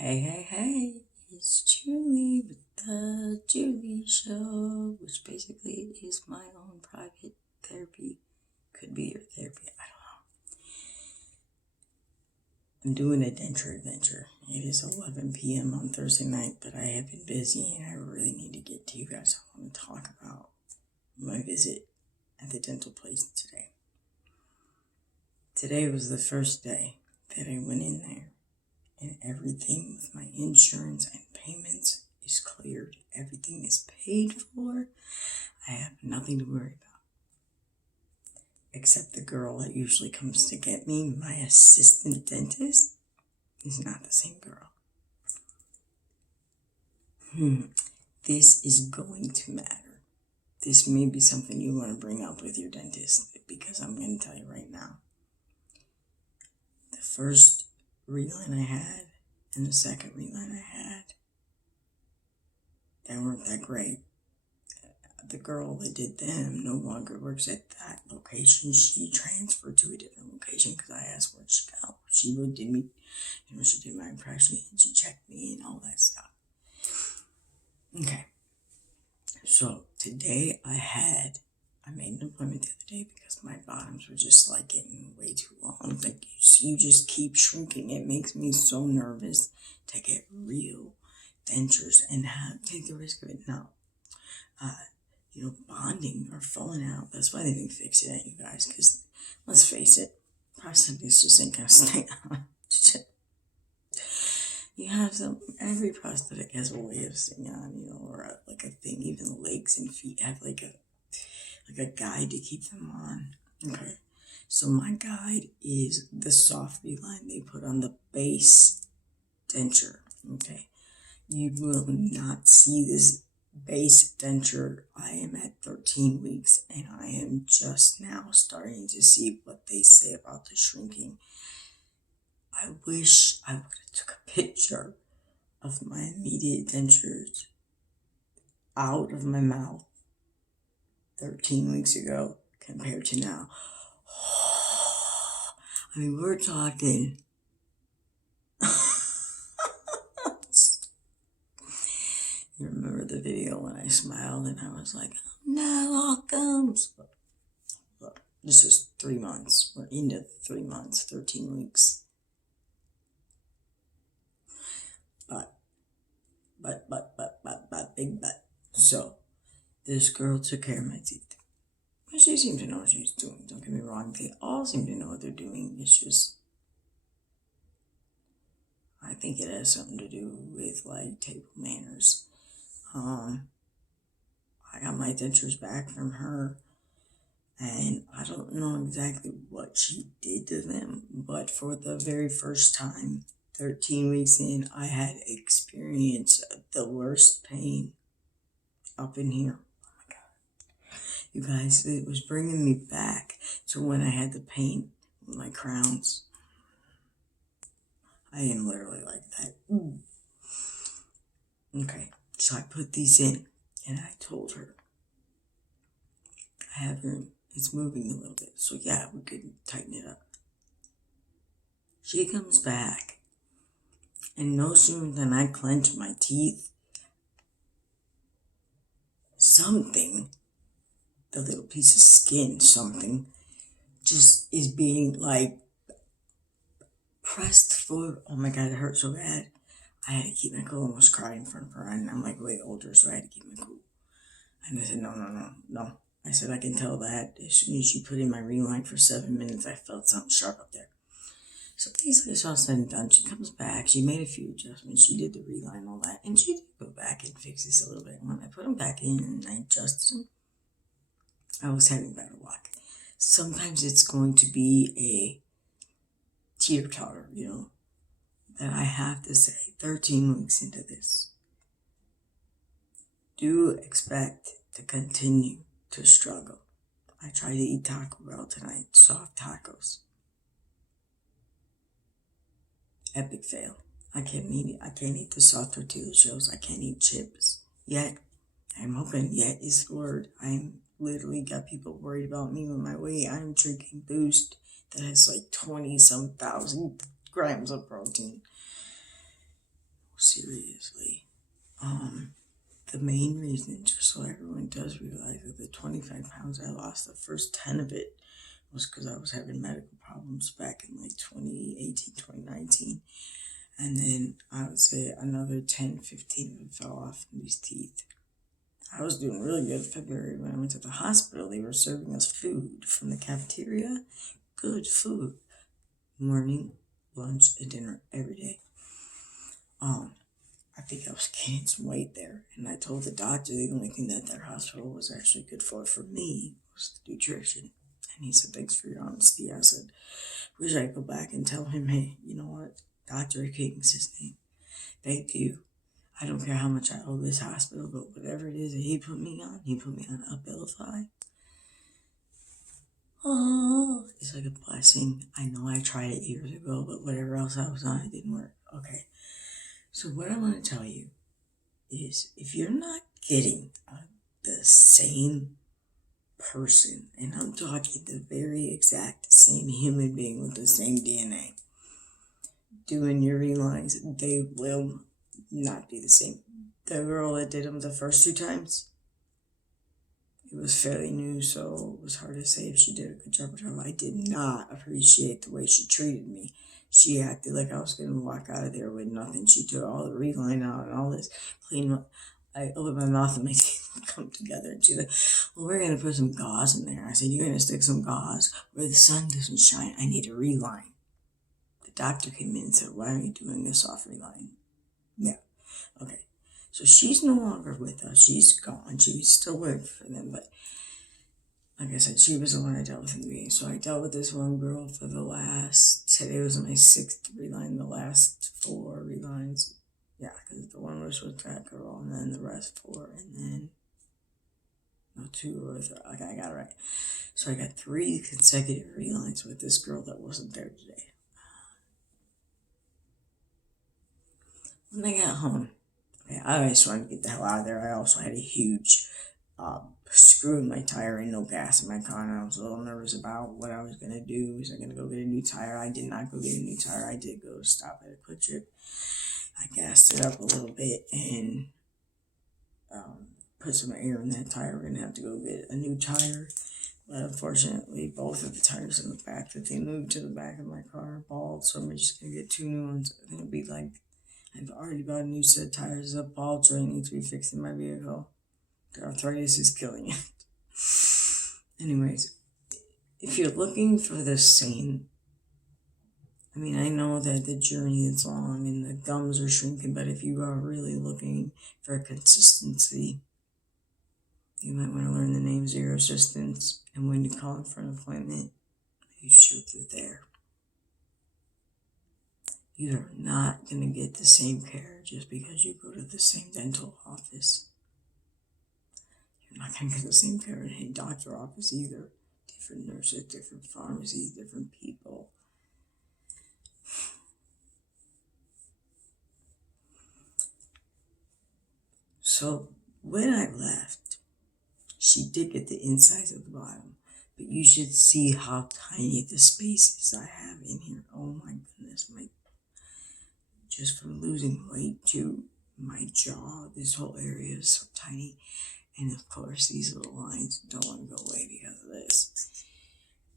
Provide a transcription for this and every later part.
Hey, it's Julie with the Julie Show, which basically is my own private therapy. Could be your therapy, I don't know. I'm doing a denture adventure. It is 11 p.m. on Thursday night, but I have been busy and I really need to get to you guys. I want to talk about my visit at the dental place today. Today was the first day that I went in there. And everything with my insurance and payments is cleared. Everything is paid for. I have nothing to worry about. Except the girl that usually comes to get me, my assistant dentist, is not the same girl. This is going to matter. This may be something you want to bring up with your dentist, because I'm going to tell you right now. The first reline I had and the second reline I had, they weren't that great. The girl that did them no longer works at that location. She transferred to a different location because I asked where'd she go. She did me, she did my impression and she checked me and all that stuff. Okay. So today I made an appointment the other day because my bottoms were just like getting way too long. Like you just keep shrinking. It makes me so nervous to get real dentures and take the risk of it now. Bonding or falling out. That's why they didn't fix it, you guys. Because let's face it, prosthetics just ain't gonna stay on. You have every prosthetic has a way of staying on, or like a thing. Even legs and feet have like a guide to keep them on. Okay, so my guide is the soft line they put on the base denture. Okay, you will not see this base denture. I am at 13 weeks and I am just now starting to see what they say about the shrinking. I wish I would have took a picture of my immediate dentures out of my mouth 13 weeks ago compared to now. I mean, we're talking. You remember the video when I smiled and I was like, oh, no, all comes. Look, this is 3 months. We're into 3 months, 13 weeks. Big but. So, this girl took care of my teeth. And she seemed to know what she's doing. Don't get me wrong. They all seem to know what they're doing. It's just, I think it has something to do with, like, table manners. I got my dentures back from her, and I don't know exactly what she did to them, but for the very first time, 13 weeks in, I had experienced the worst pain up in here. Oh my God. You guys, it was bringing me back to when I had the pain with my crowns. I am literally like that. Ooh. Okay, so I put these in, and I told her, I have room. It's moving a little bit, so yeah, we could tighten it up. She comes back, and no sooner than I clench my teeth, something, the little piece of skin, something, just is being like pressed forward. Oh my God, it hurt so bad. I had to keep my cool. I almost cried in front of her, and I'm like way older, so I had to keep my cool. And I said, no. I said, I can tell that as soon as you put in my reline for 7 minutes, I felt something sharp up there. So basically, it's all said and done. She comes back. She made a few adjustments. She did the reline and all that. And she did go back and fix this a little bit. And when I put them back in and I adjusted them, I was having better luck. Sometimes it's going to be a teeter-totter, that I have to say, 13 weeks into this. Do expect to continue to struggle. I tried to eat Taco Bell tonight, soft tacos. Epic fail. I can't eat the soft tortilla shells. I can't eat chips. Yet, I'm hoping yet is the word. I'm literally got people worried about me with my weight. I'm drinking Boost that has like 20-some thousand grams of protein. seriously. The main reason, just so everyone does realize, that the 25 pounds I lost, the first 10 of it was because I was having medical problems back in like 2018, 2019. And then I would say another 10, 15 of it fell off from these teeth. I was doing really good in February when I went to the hospital. They were serving us food from the cafeteria. Good food. Morning, lunch, and dinner every day. I think I was gaining some weight there. And I told the doctor the only thing that their hospital was actually good for me was the nutrition. And he said, thanks for your honesty. I said, wish I could go back and tell him, hey, you know what? Dr. King's his name. Thank you. I don't care how much I owe this hospital, but whatever it is that he put me on Abilify. Oh, it's like a blessing. I know I tried it years ago, but whatever else I was on, it didn't work. Okay. So what I want to tell you is if you're not getting the same person, and I'm talking the very exact same human being with the same DNA, doing your relines, they will not be the same. The girl that did them the first 2 times, it was fairly new, so it was hard to say if she did a good job or not. I did not appreciate the way she treated me. She acted like I was going to walk out of there with nothing. She took all the reline out and all this clean up. I opened my mouth and my teeth would come together. And she said, well, we're going to put some gauze in there. I said, you're going to stick some gauze where the sun doesn't shine. I need a reline. The doctor came in and said, why are you doing this soft reline? Yeah. Okay. So she's no longer with us. She's gone. She still worked for them. But like I said, she was the one I dealt with in the beginning. So I dealt with this one girl for today was my 6th reline, the last 4 relines. Yeah, because the one was with that girl, and then the rest 4, and then, 2 or 3. Okay, I got it right. So I got 3 consecutive relines with this girl that wasn't there today. When I got home, okay, I just wanted to get the hell out of there. I also had a huge screw in my tire and no gas in my car, and I was a little nervous about what I was going to do. Was I going to go get a new tire? I did not go get a new tire. I did go stop at a Quick Trip. I gassed it up a little bit and put some air in that tire. We're going to have to go get a new tire. But unfortunately, both of the tires in the back that they moved to the back of my car are bald, so I'm just going to get 2 new ones. I think it'll be like, I've already bought a new set of tires up bald, so I need to be fixing my vehicle. The arthritis is killing it. Anyways, if you're looking for the same, I mean, I know that the journey is long and the gums are shrinking, but if you are really looking for consistency, you might want to learn the names of your assistants, and when you call them for an appointment, make sure they're there. You are not going to get the same care just because you go to the same dental office. You're not going to get the same care in any doctor office either. Different nurses, different pharmacies, different people. So when I left, she did get the insides of the bottom, but you should see how tiny the spaces I have in here. Oh my goodness, just from losing weight to my jaw, this whole area is so tiny. And of course, these little lines don't want to go away because of this.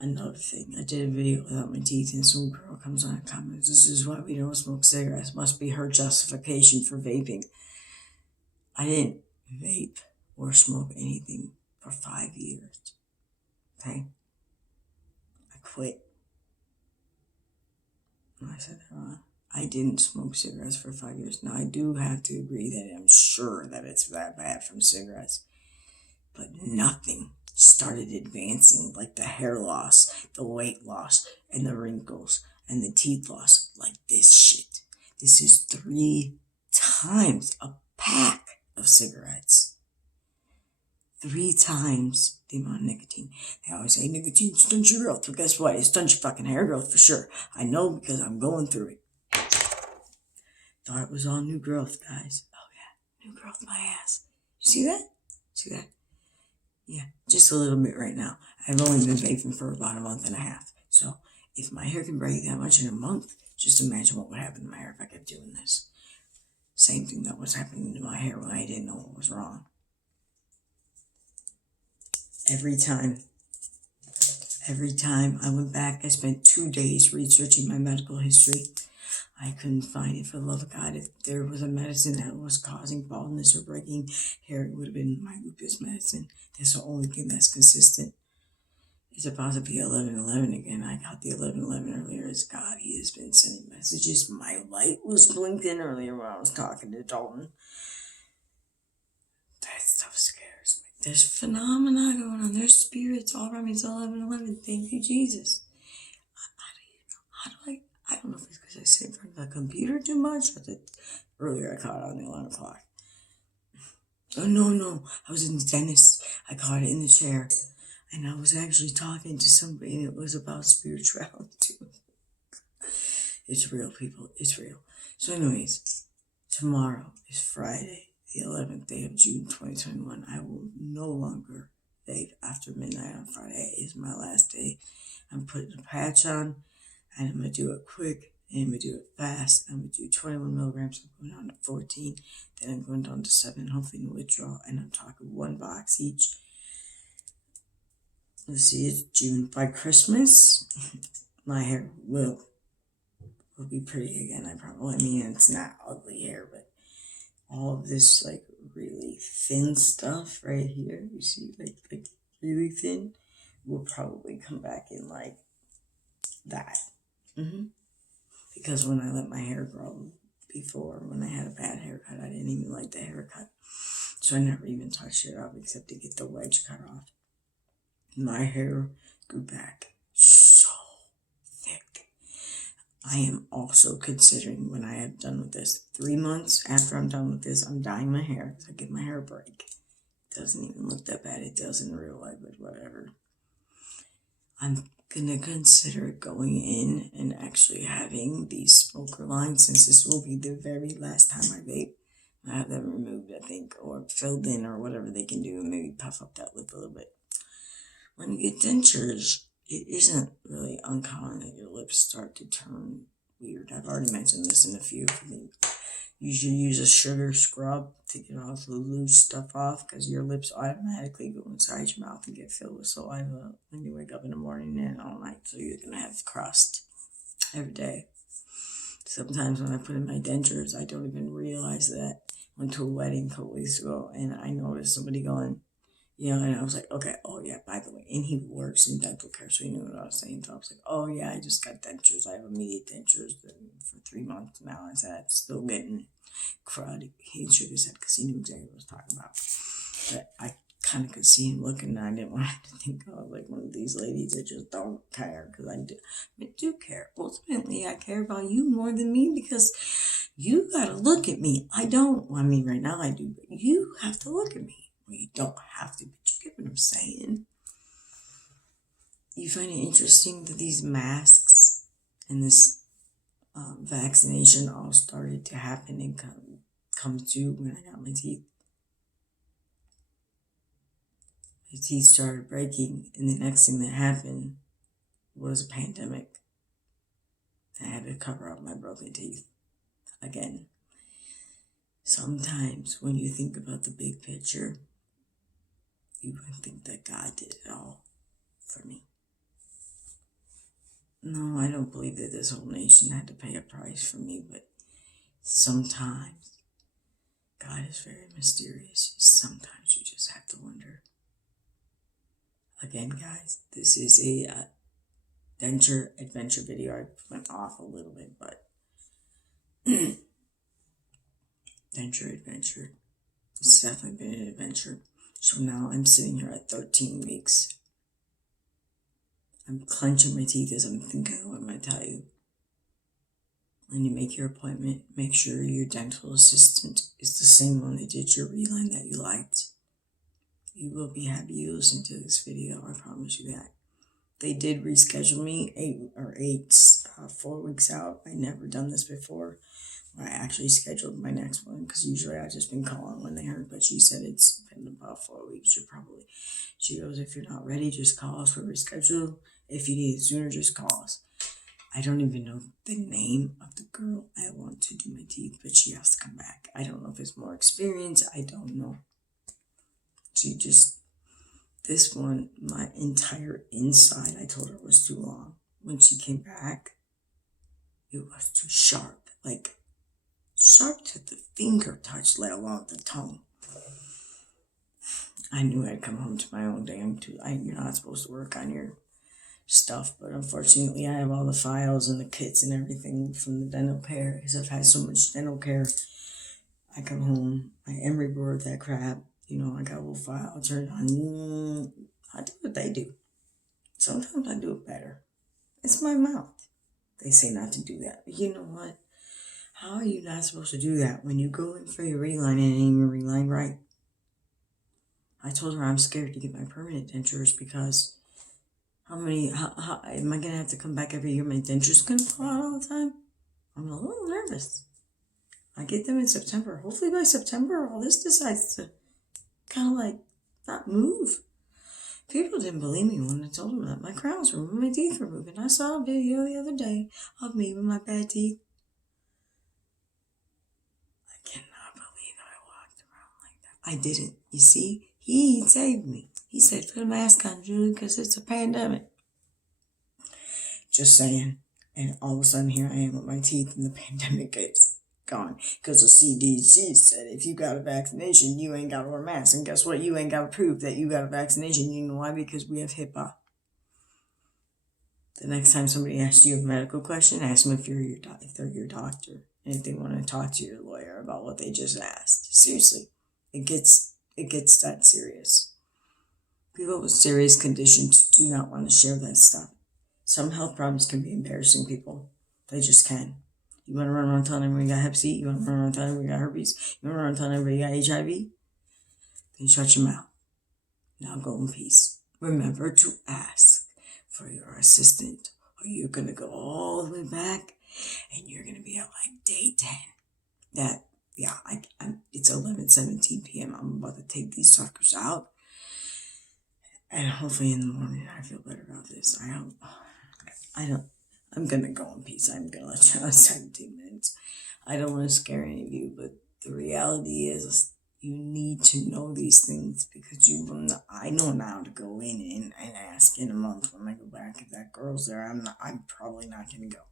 Another thing, I did a video without my teeth, and some girl comes on and comments, this is why we don't smoke cigarettes. Must be her justification for vaping. I didn't vape or smoke anything for 5 years. Okay? I quit. I said that wrong. I didn't smoke cigarettes for 5 years. Now, I do have to agree that I'm sure that it's that bad from cigarettes. But nothing started advancing like the hair loss, the weight loss, and the wrinkles, and the teeth loss like this shit. This is 3 times a pack of cigarettes. 3 times the amount of nicotine. They always say nicotine stunts your growth. But guess what? It stunts your fucking hair growth for sure. I know because I'm going through it. Thought it was all new growth, guys. Oh yeah, new growth my ass. You see that? See that? Yeah, just a little bit right now. I've only been vaping for about a month and a half. So if my hair can break that much in a month, just imagine what would happen to my hair if I kept doing this. Same thing that was happening to my hair when I didn't know what was wrong. Every time I went back, I spent 2 days researching my medical history. I couldn't find it for the love of God. If there was a medicine that was causing baldness or breaking hair, it would have been my lupus medicine. That's the only thing that's consistent. It's about to be 11:11 again. I got the 11:11 earlier. It's God. He has been sending messages. My light was blinking earlier when I was talking to Dalton. That stuff scares me. There's phenomena going on. There's spirits all around me. It's 11:11. Thank you, Jesus. I don't know if it's because I sit in front of the computer too much or that earlier I caught it on the 11 o'clock. Oh, no. I was in the dentist. I caught it in the chair. And I was actually talking to somebody, and it was about spirituality too. It's real, people. It's real. So anyways, tomorrow is Friday, the 11th day of June, 2021. I will no longer vape after midnight on Friday. It is my last day. I'm putting a patch on, and I'm going to do it quick, and I'm going to do it fast. I'm going to do 21 milligrams. I'm going down to 14. Then I'm going down to 7, hopefully no withdrawal. And I'm talking 1 box each. Let's see, it's June. By Christmas, my hair will be pretty again, I probably. I mean, it's not ugly hair, but all of this, like, really thin stuff right here, you see, like really thin, will probably come back in like that. Because when I let my hair grow before, when I had a bad haircut, I didn't even like the haircut. So I never even touched it up except to get the wedge cut off. My hair grew back so thick. I am also considering, when I am done with this, 3 months after I'm done with this, I'm dyeing my hair. I give my hair a break. It doesn't even look that bad. It does in real life, but whatever. I'm going to consider going in and actually having these smoker lines, since this will be the very last time I vape. I have them removed, I think, or filled in, or whatever they can do, and maybe puff up that lip a little bit. When you get dentures, it isn't really uncommon that your lips start to turn weird. I've already mentioned this in a few. You should use a sugar scrub to get all the loose stuff off, because your lips automatically go inside your mouth and get filled with saliva when you wake up in the morning and all night. So you're going to have crust every day. Sometimes when I put in my dentures, I don't even realize that. I went to a wedding a couple weeks ago, and I noticed somebody going, and I was like, okay, oh yeah, by the way, and he works in dental care, so he knew what I was saying. So I was like, oh yeah, I just got dentures. I have immediate dentures for 3 months now. I said, still getting crud. He shook his head because he knew exactly what I was talking about. But I kind of could see him looking, and I didn't want him to think I was like one of these ladies that just don't care, because I do care. Ultimately, I care about you more than me, because you got to look at me. I don't. Well, I mean, right now I do, but you have to look at me. You don't have to, but you get what I'm saying. You find it interesting that these masks and this vaccination all started to happen and come to when I got my teeth. My teeth started breaking, and the next thing that happened was a pandemic. I had to cover up my broken teeth again. Sometimes when you think about the big picture, you would think that God did it all for me. No, I don't believe that this whole nation had to pay a price for me, but sometimes God is very mysterious. Sometimes you just have to wonder. Again, guys, this is a Denture adventure video. I went off a little bit, but Denture adventure. It's definitely been an adventure. So now I'm sitting here at 13 weeks. I'm clenching my teeth as I'm thinking of what I'm going to tell you. When you make your appointment, make sure your dental assistant is the same one that did your reline that you liked. You will be happy you listened to this video, I promise you that. They did reschedule me 4 weeks out. I never done this before. I actually scheduled my next one, because usually I've just been calling when they heard, but she said it's been about 4 weeks. She goes, if you're not ready, just call us for reschedule. If you need it sooner, just call us. I don't even know the name of the girl I want to do my teeth, but she has to come back. I don't know if it's more experience. I don't know. This one, my entire inside, I told her was too long. When she came back, it was too sharp. Like, sharp to the finger touch, let alone the tongue. I knew I'd come home to my own damn tooth. You're not supposed to work on your stuff, but unfortunately I have all the files and the kits and everything from the dental care because I've had so much dental care. I come home, I emery board that crap, I got a little file, I turn it on, I do what they do. Sometimes I do it better. It's my mouth. They say not to do that, but you know what? How are you not supposed to do that when you go in for your reline and it ain't even reline right? I told her I'm scared to get my permanent dentures because how am I going to have to come back every year? My dentures going to fall out all the time? I'm a little nervous. I get them in September. Hopefully by September, all this decides to kind of like not move. People didn't believe me when I told them that my crowns were moving, my teeth were moving. I saw a video the other day of me with my bad teeth. I cannot believe I walked around like that. I didn't. You see, he saved me. He said, put a mask on, Julie, because it's a pandemic. Just saying. And all of a sudden, here I am with my teeth, and the pandemic is gone. Because the CDC said if you got a vaccination, you ain't got to wear a mask. And guess what? You ain't got to prove that you got a vaccination. You know why? Because we have HIPAA. The next time somebody asks you a medical question, ask them if they're your doctor. And if they want to talk to your lawyer about what they just asked. Seriously. It gets that serious. People with serious conditions do not want to share that stuff. Some health problems can be embarrassing, people. They just can. You want to run around telling everybody you got Hep C? You want to run around telling everybody you got herpes? You want to run around telling everybody you got HIV? Then shut your mouth. Now go in peace. Remember to ask for your assistant, or you're going to go all the way back, and you're going to be at like day 10. It's 11:17 p.m. I'm about to take these suckers out. And hopefully in the morning I feel better about this. I'm going to go in peace. I'm going to let you out 17 minutes. I don't want to scare any of you, but the reality is you need to know these things because I know now to go in and ask in a month when I go back. If that girl's there, I'm probably not going to go.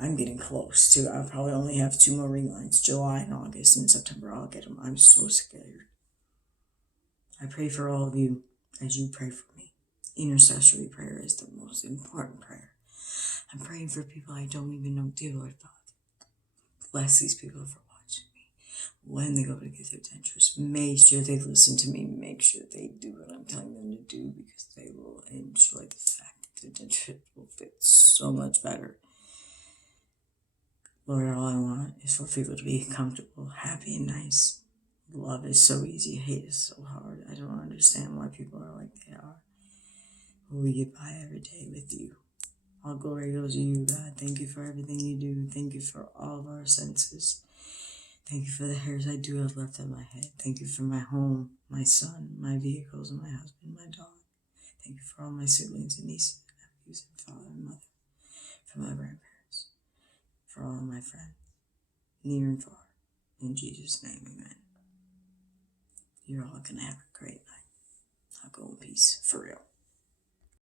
I'm getting close to, I'll probably only have 2 more relines, July and August. In September, I'll get them. I'm so scared. I pray for all of you as you pray for me. Intercessory prayer is the most important prayer. I'm praying for people I don't even know. Dear Lord Father, bless these people for watching me. When they go to get their dentures, make sure they listen to me. Make sure they do what I'm telling them to do because they will enjoy the fact that their dentures will fit so much better. Lord, all I want is for people to be comfortable, happy, and nice. Love is so easy. Hate is so hard. I don't understand why people are like they are. But we get by every day with you. All glory goes to you, God. Thank you for everything you do. Thank you for all of our senses. Thank you for the hairs I do have left on my head. Thank you for my home, my son, my vehicles, and my husband, my dog. Thank you for all my siblings and nieces and nephews and father and mother. For my grandparents. For all of my friends, near and far. In Jesus' name, amen. You're all going to have a great night. I'll go in peace, for real.